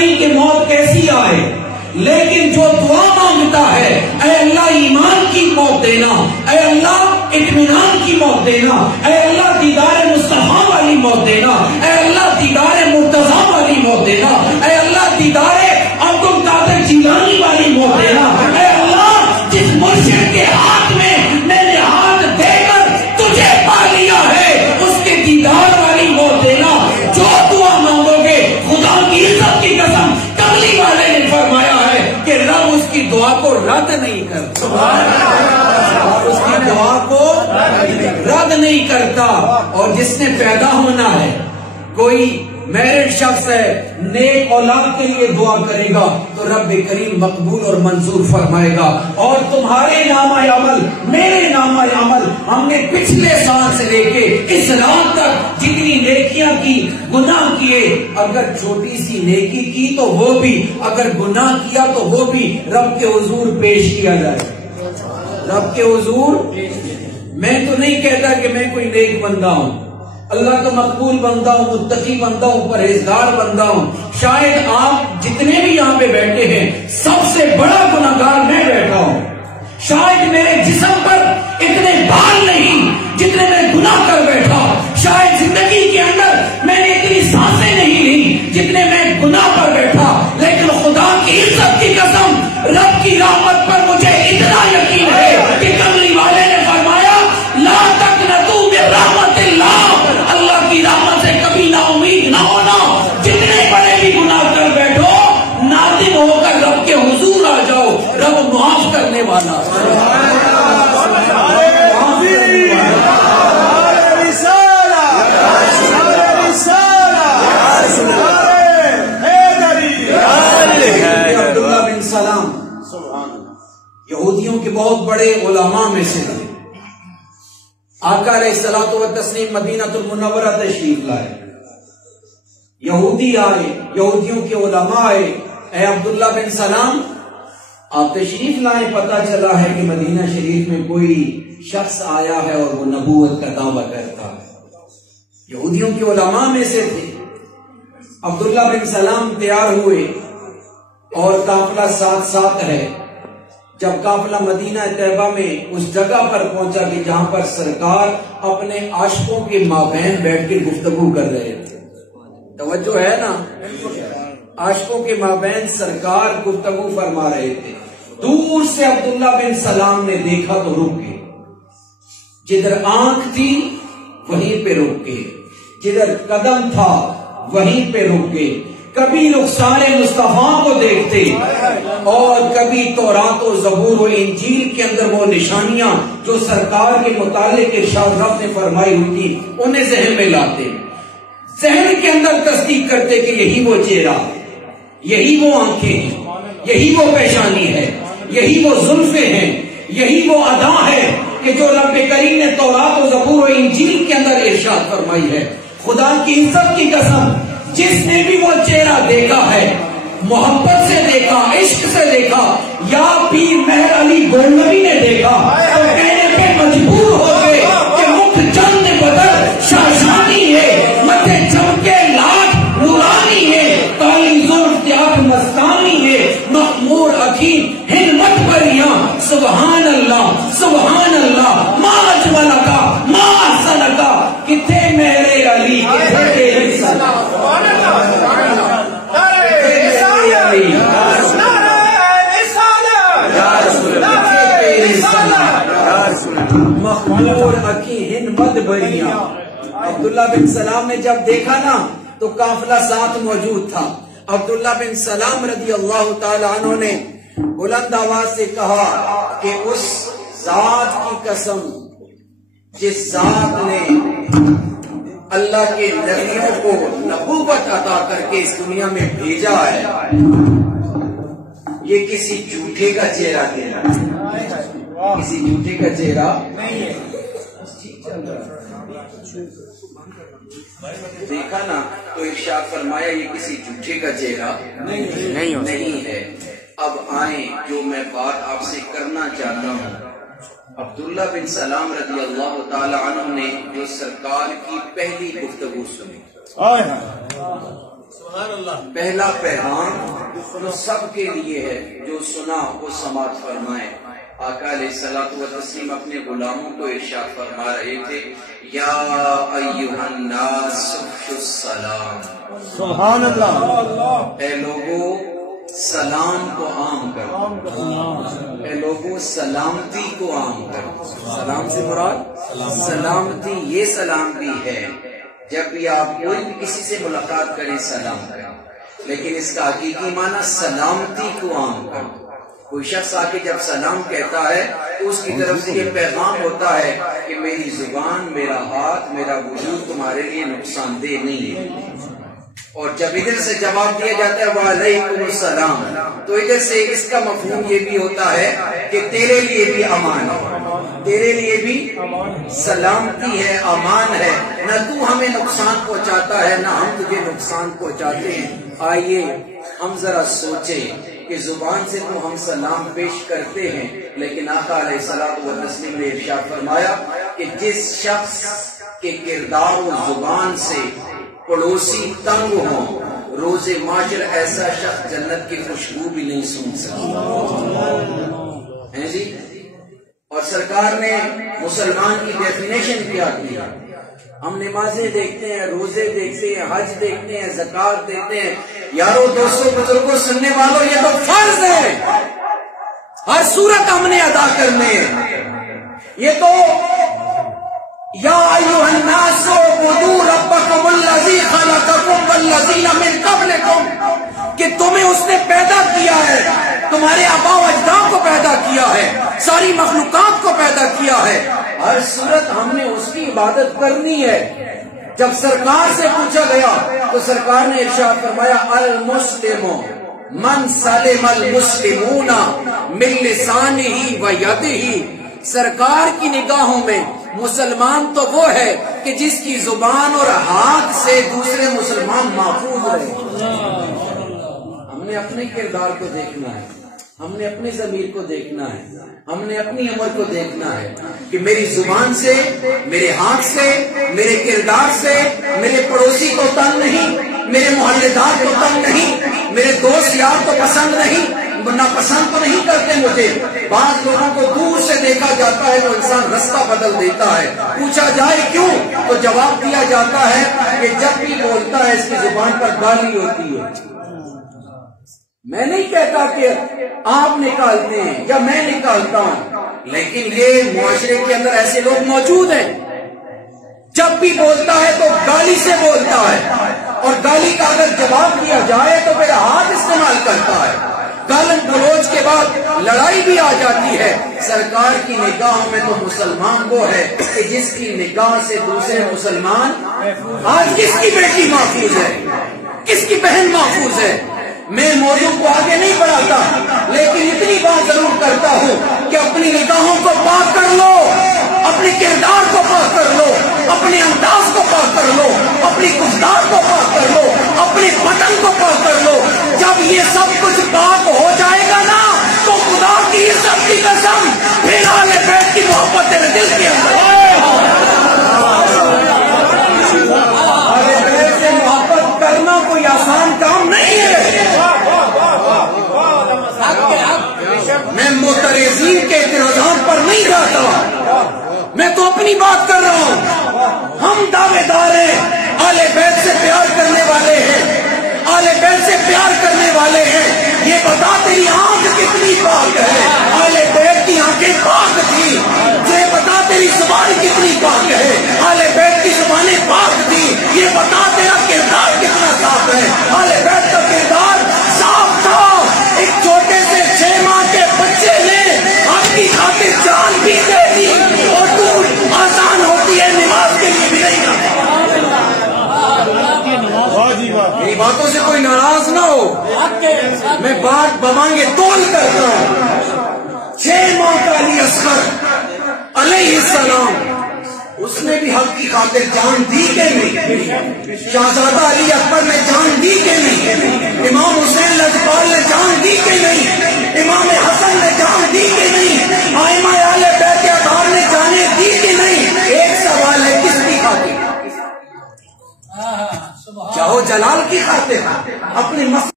نہیں کہ موت کیسی آئے، لیکن جو دعا مانگتا ہے اے اللہ ایمان کی موت دینا، اے اللہ اطمینان کی موت دینا، اے اللہ دیدار مصطفیٰ والی موت دینا، اے اللہ دیدار مرتضیٰ والی موت دینا، اے اللہ دیدار عبد القادر جیلانی والی موت دینا، اے اللہ جس مرشد کے ہاتھ میں میں نے ہاتھ دے کر تجھے پا لیا ہے اس کے دیدار والی موت دینا۔ جو دعا مانگو گے خدا کی عزت کی قسم کملی والے نے فرمایا ہے کہ رب اس کی دعا کو رد نہیں کرتا، اس کی دعا کو رد نہیں کرتا۔ اور جس نے پیدا ہونا ہے، کوئی میرڈ شخص ہے، نیک اولاد کے لیے دعا کرے گا تو رب کریم مقبول اور منظور فرمائے گا۔ اور تمہارے نامہ عمل، میرے نامہ عمل، ہم نے پچھلے سال سے لے کے اس رات تک جتنی نیکیاں کی، گناہ کیے، اگر چھوٹی سی نیکی کی تو وہ بھی، اگر گناہ کیا تو وہ بھی رب کے حضور پیش کیا جائے۔ رب کے حضور میں تو نہیں کہتا کہ میں کوئی نیک بندہ ہوں، اللہ کا مقبول بندہ ہوں، متقی بندہ ہوں، پرہیزگار بندہ ہوں۔ شاید آپ جتنے بھی یہاں پہ بیٹھے ہیں سب سے بڑا گناہگار میں بیٹھا ہوں۔ شاید میرے جسم پر اتنے بال نہیں جتنے میں گناہ کر بیٹھا، شاید زندگی کے اندر میں نے اتنی سانسیں نہیں لی جتنے میں گناہ پر بیٹھا، لیکن خدا کی عزت کی قسم رب کی رحمت پر مجھے اتنا یقین ہے کہ کملی والے نے فرمایا لا تقنطوا من رحمت اللہ، اللہ کی رحمت سے کبھی نا امید نہ ہونا۔ جتنے بڑے بھی گناہ کر بیٹھو، نادم ہو کر رب کے حضور آ جاؤ، رب معاف کرنے والا۔ عبداللہ بن سلام یہودیوں کے بہت بڑے علماء میں سے تھے۔ آقا علیہ الصلوۃ والتسلیم مدینہ المنورہ تشریف لائے، یہودی آئے، یہودیوں کے علماء آئے، اے عبداللہ بن سلام آپ تشریف لائے، پتہ چلا ہے کہ مدینہ شریف میں کوئی شخص آیا ہے اور وہ نبوت کا دعویٰ کرتا ہے۔ یہودیوں کے علماء میں سے تھے۔ عبداللہ بن سلام تیار ہوئے اور قافلہ ساتھ ساتھ ہے۔ جب قافلہ مدینہ طیبہ میں اس جگہ پر پہنچا کہ جہاں پر سرکار اپنے عاشقوں کے مابین بیٹھ کے گفتگو کر رہے تھے، توجہ ہے نا، عاشقوں کے مابین سرکار گفتگو فرما رہے تھے، دور سے عبداللہ بن سلام نے دیکھا تو رک گئے، جدھر آنکھ تھی وہیں پہ رک گئے، جدھر قدم تھا وہیں پہ رک گئے۔ کبھی رخسار مصطفیٰ کو دیکھتے اور کبھی تورات و زبور و انجیل کے اندر وہ نشانیاں جو سرکار کے متعلق ارشاد رب نے فرمائی ہوئی تھی انہیں ذہن میں لاتے، ذہن کے اندر تصدیق کرتے کہ یہی وہ چہرہ، یہی وہ آنکھیں ہیں، یہی وہ پیشانی ہے، یہی وہ زلفیں ہیں، یہی وہ ادا ہے کہ جو رب کریم نے تورات و زبور و انجیل کے اندر ارشاد فرمائی ہے۔ خدا کی عزت کی قسم جس نے بھی وہ چہرہ دیکھا ہے، محبت سے دیکھا، عشق سے دیکھا، یا پیر مہر علی گولنوی نے دیکھا تو کہنے پہ مجبور ہو گئے کہ مکھ چند بدر شاشانی ہے، متھے چمکے لاکھ نورانی ہے، کالی زلف تیاگ مستانی ہے، مخمور اکھیں ہمت بریاں، سبحان اللہ سبحان اللہ، ما اجملکا ما احسنکا، کتھے مہر علی کتھے تیری صدا، مخمور اکھیں ہمت بریاں۔ عبداللہ بن سلام نے جب دیکھا نا تو قافلہ ساتھ موجود تھا۔ عبداللہ بن سلام رضی اللہ تعالی عنہ نے بلند آواز سے کہا کہ اس ذات کی قسم جس ذات نے اللہ کے نبیوں کو نبوت عطا کر کے اس دنیا میں بھیجا ہے، یہ کسی جھوٹے کا چہرہ دے رہا ہے، کسی جھوٹے کا چہرہ نہیں ہے۔ دیکھا نا تو ارشاد فرمایا یہ کسی جھوٹے کا چہرہ نہیں ہے۔ اب آئیں جو میں بات آپ سے کرنا چاہتا ہوں۔ عبداللہ بن سلام رضی اللہ تعالی عنہ نے جو سرکار کی پہلی گفتگو سنی، پہلا پیغام جو سب کے لیے ہے، جو سنا وہ سماعت فرمائے۔ آقا علیہ الصلوۃ والتسلیم اپنے غلاموں کو ارشاد فرما رہے تھے، یا ایھا الناس افشوا السلام، سبحان اللہ، اے لوگوں سلام کو عام کرو، اے لوگوں سلامتی کو عام کرو۔ سلام سے مراد سلامتی، یہ سلام بھی ہے جب بھی آپ کوئی بھی کسی سے ملاقات کریں سلام کریں، لیکن اس کا حقیقی معنی سلامتی کو عام کرو۔ کوئی شخص آ کے جب سلام کہتا ہے تو اس کی طرف سے یہ پیغام ہوتا ہے کہ میری زبان، میرا ہاتھ، میرا وجود تمہارے لیے نقصان دہ نہیں ہے۔ اور جب ادھر سے جواب دیا جاتا ہے وعلیکم السلام، تو ادھر سے اس کا مفہوم یہ بھی ہوتا ہے کہ تیرے لیے بھی امان ہے، تیرے لیے بھی سلامتی ہے، امان ہے، نہ تو ہمیں نقصان پہنچاتا ہے نہ ہم تجھے نقصان پہنچاتے ہیں۔ آئیے ہم ذرا سوچیں کہ زبان سے تو ہم سلام پیش کرتے ہیں، لیکن آقا علیہ الصلوۃ والتسلیم نے ارشاد فرمایا کہ جس شخص کے کردار و زبان سے پڑوسی تنگ ہوں، روز معاشر ایسا شخص جنت کی خوشبو بھی نہیں سونگھ سکتا ہے جی۔ اور سرکار نے مسلمان کی ڈیفینیشن کیا کیا؟ ہم نمازیں دیکھتے ہیں، روزے دیکھتے ہیں، حج دیکھتے ہیں، زکات دیتے ہیں۔ یارو دوستوں، بزرگوں، سننے والوں، یہ تو فرض ہے، ہر صورت ہم نے ادا کرنے ہیں۔ یہ تو یا ایھا الناس اعبدوا ربکم الذی خلقکم والذین من قبلکم، کہ تمہیں اس نے پیدا کیا ہے، تمہارے آباء و اجداد کو پیدا کیا ہے، ساری مخلوقات کو پیدا کیا ہے۔ ہر صورت ہم نے اس کی عبادت کرنی ہے۔ جب سرکار سے پوچھا گیا تو سرکار نے ارشاد فرمایا المسلم من سلم المسلمون من لسانہ و یدہ، سرکار کی نگاہوں میں مسلمان تو وہ ہے کہ جس کی زبان اور ہاتھ سے دوسرے مسلمان محفوظ رہے۔ ہم نے اپنے کردار کو دیکھنا ہے، ہم نے اپنے ضمیر کو دیکھنا ہے، ہم نے اپنی عمر کو دیکھنا ہے کہ میری زبان سے، میرے ہاتھ سے، میرے کردار سے میرے پڑوسی کو تنگ نہیں، میرے محلے دار کو تنگ نہیں، میرے دوست یار کو پسند نہیں، ناپسند تو نہیں کرتے مجھے۔ بعض لوگوں کو دور سے دیکھا جاتا ہے تو انسان رستہ بدل دیتا ہے، پوچھا جائے کیوں تو جواب دیا جاتا ہے کہ جب بھی بولتا ہے اس کی زبان پر گالی ہوتی ہے۔ میں نہیں کہتا کہ آپ نکالتے ہیں یا میں نکالتا ہوں، لیکن یہ معاشرے کے اندر ایسے لوگ موجود ہیں، جب بھی بولتا ہے تو گالی سے بولتا ہے، اور گالی کا اگر جواب دیا جائے تو پھر ہاتھ استعمال کرتا ہے۔ گالن گلوچ کے بعد لڑائی بھی آ جاتی ہے۔ سرکار کی نگاہوں میں تو مسلمان وہ ہے کہ جس کی نگاہ سے دوسرے مسلمان، آج کس کی بیٹی محفوظ ہے، کس کی بہن محفوظ ہے؟ میں موضوع کو آگے نہیں بڑھاتا، لیکن اتنی بات ضرور کرتا ہوں کہ اپنی نگاہوں کو پاک کر لو، اپنے کردار کو پاک کر لو، اپنے انداز کو پاک کر لو، اپنی گفتار کو پاک کر لو، اپنے بدن کو پاک کر لو۔ جب یہ سب کچھ پاک ہو جائے گا نا تو خدا کی عزت کی قسم پھر اہل بیت کی محبت تیرے دل کے اندر۔ اہل بیت سے محبت کرنا کوئی آسان کام نہیں ہے۔ میں معترضین کے اعتراضات پر نہیں جاتا، میں تو اپنی بات کر رہا ہوں۔ ہم دعوے دار ہیں، اہل بیت سے پیار کرنے والے ہیں، اہل بیت سے پیار کرنے والے ہیں۔ یہ بتا تیری آنکھ کتنی پاک ہے، اہل بیت کی آنکھیں پاک تھی۔ یہ بتا تیری زبان کتنی پاک ہے، اہل بیت کی زبانیں پاک تھی۔ یہ بتا تیرا کردار کتنا صاف ہے، اہل بیت کا کردار صاف تھا۔ ایک چھوٹے سے 6 ماہ کے بچے نے آپ کی خاطر جان بھی دے دی، اور تو آسان ہوتی ہے نماز کے لیے بھی نہیں آتا۔ میری باتوں سے کوئی ناراض نہ ہو، میں بات بمانگے تول کرتا ہوں۔ 6 ماہ کا علی اصغر علیہ السلام، اس نے بھی حق کی خاطر جان دی کہ نہیں؟ شہزادہ علی اکبر نے جان دی کہ نہیں؟